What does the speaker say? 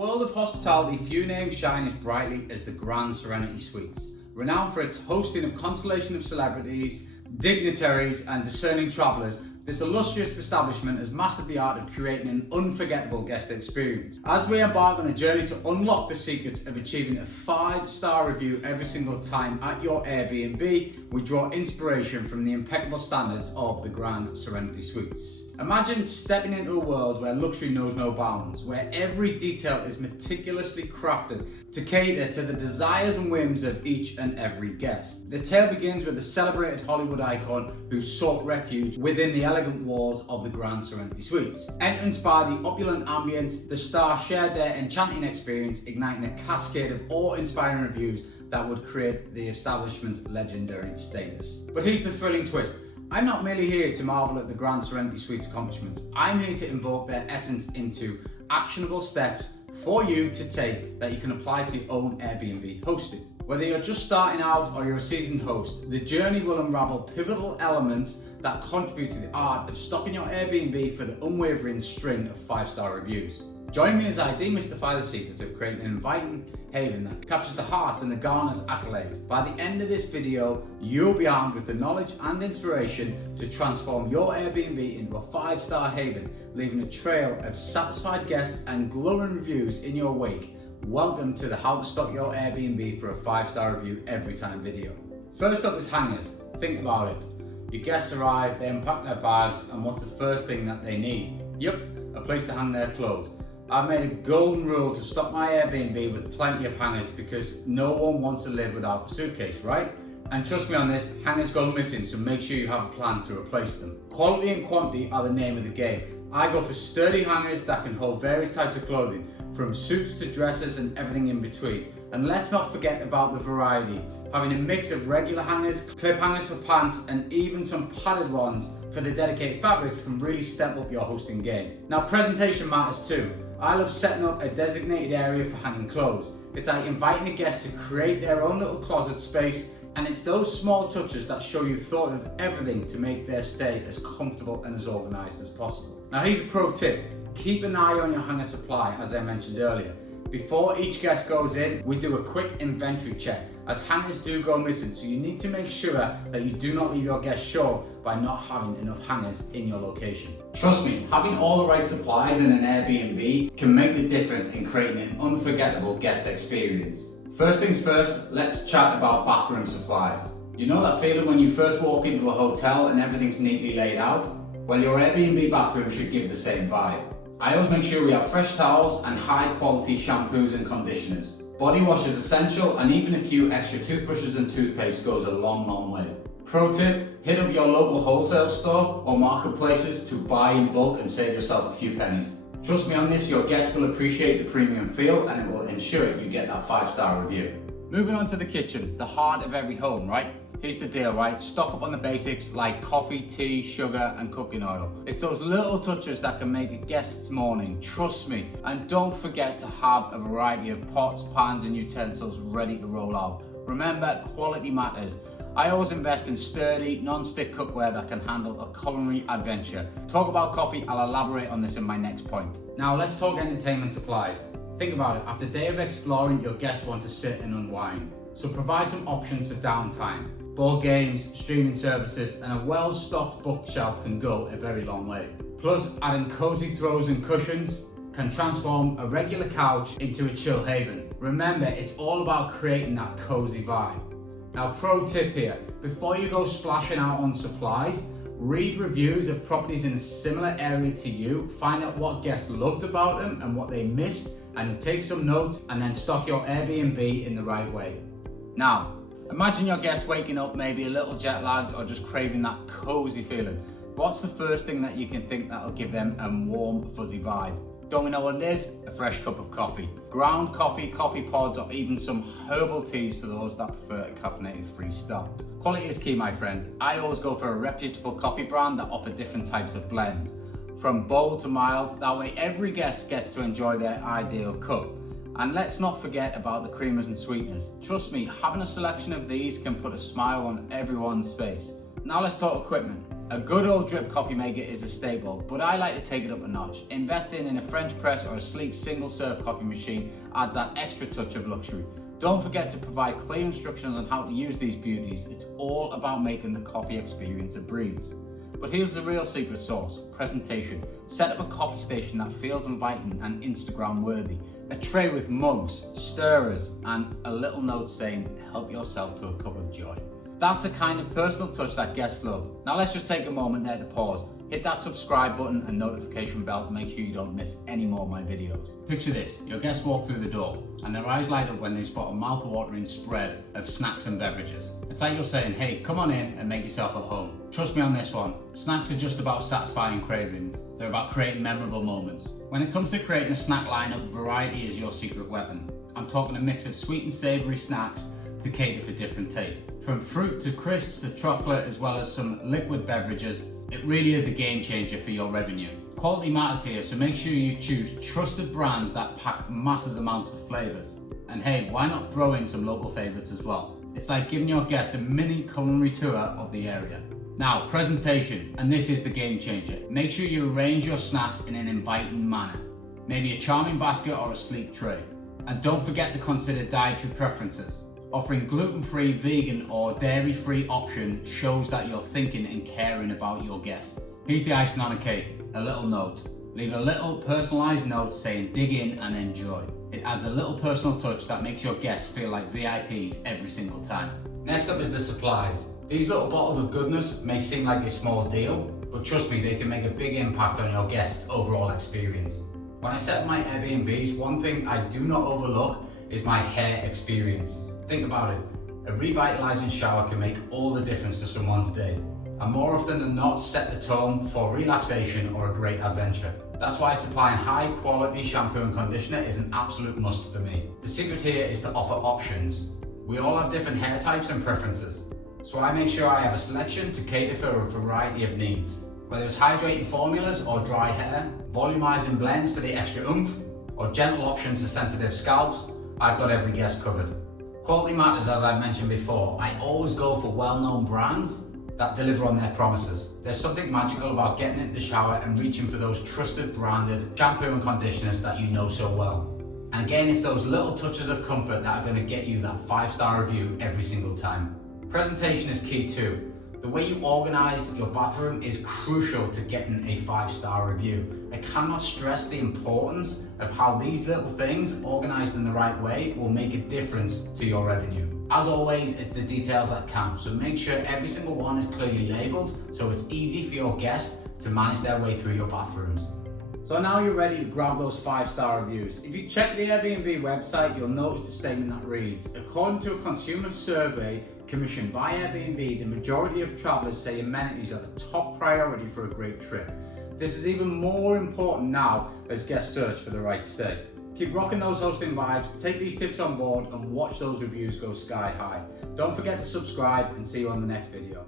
world of hospitality, few names shine as brightly as the Grand Serenity Suites. Renowned for its hosting of constellation of celebrities, dignitaries and discerning travellers, this illustrious establishment has mastered the art of creating an unforgettable guest experience. As we embark on a journey to unlock the secrets of achieving a 5-star review every single time at your Airbnb, we draw inspiration from the impeccable standards of the Grand Serenity Suites. Imagine stepping into a world where luxury knows no bounds, where every detail is meticulously crafted to cater to the desires and whims of each and every guest. The tale begins with the celebrated Hollywood icon who sought refuge within the elegant walls of the Grand Serenity Suites. Entranced by the opulent ambience, the star shared their enchanting experience, igniting a cascade of awe-inspiring reviews that would create the establishment's legendary status. But here's the thrilling twist. I'm not merely here to marvel at the Grand Serenity Suites accomplishments. I'm here to invoke their essence into actionable steps for you to take that you can apply to your own Airbnb hosting. Whether you're just starting out or you're a seasoned host, the journey will unravel pivotal elements that contribute to the art of stocking your Airbnb for the unwavering string of 5-star reviews. Join me as I demystify the secrets of creating an inviting haven that captures the hearts and the garners accolades. By the end of this video, you'll be armed with the knowledge and inspiration to transform your Airbnb into a 5-star haven, leaving a trail of satisfied guests and glowing reviews in your wake. Welcome to the How to Stock Your Airbnb for a 5-star review every time video. First up is hangers. Think about it. Your guests arrive, they unpack their bags, and what's the first thing that they need? Yep, a place to hang their clothes. I've made a golden rule to stock my Airbnb with plenty of hangers because no one wants to live without a suitcase, right? And trust me on this, hangers go missing, so make sure you have a plan to replace them. Quality and quantity are the name of the game. I go for sturdy hangers that can hold various types of clothing, from suits to dresses and everything in between. And let's not forget about the variety. Having a mix of regular hangers, clip hangers for pants, and even some padded ones for the dedicated fabrics can really step up your hosting game. Now, presentation matters too. I love setting up a designated area for hanging clothes. It's like inviting a guest to create their own little closet space, and it's those small touches that show you've thought of everything to make their stay as comfortable and as organized as possible. Now here's a pro tip. Keep an eye on your hanger supply, as I mentioned earlier. Before each guest goes in, we do a quick inventory check, as hangers do go missing, so you need to make sure that you do not leave your guests short by not having enough hangers in your location. Trust me, having all the right supplies in an Airbnb can make the difference in creating an unforgettable guest experience. First things first, let's chat about bathroom supplies. You know that feeling when you first walk into a hotel and everything's neatly laid out? Well, your Airbnb bathroom should give the same vibe. I always make sure we have fresh towels and high quality shampoos and conditioners. Body wash is essential, and even a few extra toothbrushes and toothpaste goes a long way. Pro tip, hit up your local wholesale store or marketplaces to buy in bulk and save yourself a few pennies. Trust me on this, your guests will appreciate the premium feel and it will ensure you get that 5-star review. Moving on to the kitchen, the heart of every home, right? Here's the deal, right? Stock up on the basics like coffee, tea, sugar, and cooking oil. It's those little touches that can make a guest's morning, trust me. And don't forget to have a variety of pots, pans, and utensils ready to roll out. Remember, quality matters. I always invest in sturdy, non-stick cookware that can handle a culinary adventure. Talk about coffee, I'll elaborate on this in my next point. Now let's talk entertainment supplies. Think about it, after a day of exploring, your guests want to sit and unwind. So provide some options for downtime. Board games, streaming services, and a well-stocked bookshelf can go a very long way. Plus, adding cozy throws and cushions can transform a regular couch into a chill haven. Remember, it's all about creating that cozy vibe. Now, pro tip here, before you go splashing out on supplies, read reviews of properties in a similar area to you, find out what guests loved about them and what they missed, and take some notes, and then stock your Airbnb in the right way. Now, imagine your guests waking up maybe a little jet lagged or just craving that cozy feeling. What's the first thing that you can think that'll give them a warm, fuzzy vibe? Don't we know what it is? A fresh cup of coffee. Ground coffee, coffee pods, or even some herbal teas for those that prefer a caffeinated-free start. Quality is key, my friends. I always go for a reputable coffee brand that offer different types of blends, from bold to mild. That way every guest gets to enjoy their ideal cup. And let's not forget about the creamers and sweeteners. Trust me, having a selection of these can put a smile on everyone's face. Now let's talk equipment. A good old drip coffee maker is a staple, but I like to take it up a notch. Investing in a French press or a sleek single serve coffee machine adds that extra touch of luxury. Don't forget to provide clear instructions on how to use these beauties. It's all about making the coffee experience a breeze. But here's the real secret sauce: presentation. Set up a coffee station that feels inviting and Instagram worthy. A tray with mugs, stirrers, and a little note saying, help yourself to a cup of joy. That's a kind of personal touch that guests love. Now let's just take a moment there to pause. Hit that subscribe button and notification bell to make sure you don't miss any more of my videos. Picture this: your guests walk through the door and their eyes light up when they spot a mouth-watering spread of snacks and beverages. It's like you're saying, hey, come on in and make yourself at home. Trust me on this one, snacks are just about satisfying cravings. They're about creating memorable moments. When it comes to creating a snack lineup, variety is your secret weapon. I'm talking a mix of sweet and savoury snacks to cater for different tastes. From fruit to crisps to chocolate, as well as some liquid beverages, it really is a game changer for your revenue. Quality matters here, so make sure you choose trusted brands that pack massive amounts of flavours. And hey, why not throw in some local favourites as well? It's like giving your guests a mini culinary tour of the area. Now, presentation, and this is the game changer. Make sure you arrange your snacks in an inviting manner. Maybe a charming basket or a sleek tray. And don't forget to consider dietary preferences. Offering gluten-free, vegan or dairy-free options shows that you're thinking and caring about your guests. Here's the icing on a cake, a little note. Leave a little personalised note saying dig in and enjoy. It adds a little personal touch that makes your guests feel like VIPs every single time. Next up is the supplies. These little bottles of goodness may seem like a small deal, but trust me, they can make a big impact on your guests' overall experience. When I set up my Airbnbs, one thing I do not overlook is my hair experience. Think about it, a revitalizing shower can make all the difference to someone's day, and more often than not set the tone for relaxation or a great adventure. That's why supplying high quality shampoo and conditioner is an absolute must for me. The secret here is to offer options. We all have different hair types and preferences, so I make sure I have a selection to cater for a variety of needs. Whether it's hydrating formulas or dry hair, volumizing blends for the extra oomph, or gentle options for sensitive scalps, I've got every guest covered. Quality matters, as I've mentioned before. I always go for well-known brands that deliver on their promises. There's something magical about getting into the shower and reaching for those trusted branded shampoo and conditioners that you know so well. And again, it's those little touches of comfort that are going to get you that 5-star review every single time. Presentation is key too. The way you organize your bathroom is crucial to getting a 5-star review. I cannot stress the importance of how these little things, organized in the right way, will make a difference to your revenue. As always, it's the details that count, so make sure every single one is clearly labeled so it's easy for your guests to manage their way through your bathrooms. So now you're ready to grab those 5-star reviews. If you check the Airbnb website, you'll notice the statement that reads, according to a consumer survey commissioned by Airbnb, the majority of travelers say amenities are the top priority for a great trip. This is even more important now as guests search for the right stay. Keep rocking those hosting vibes, take these tips on board and watch those reviews go sky high. Don't forget to subscribe and see you on the next video.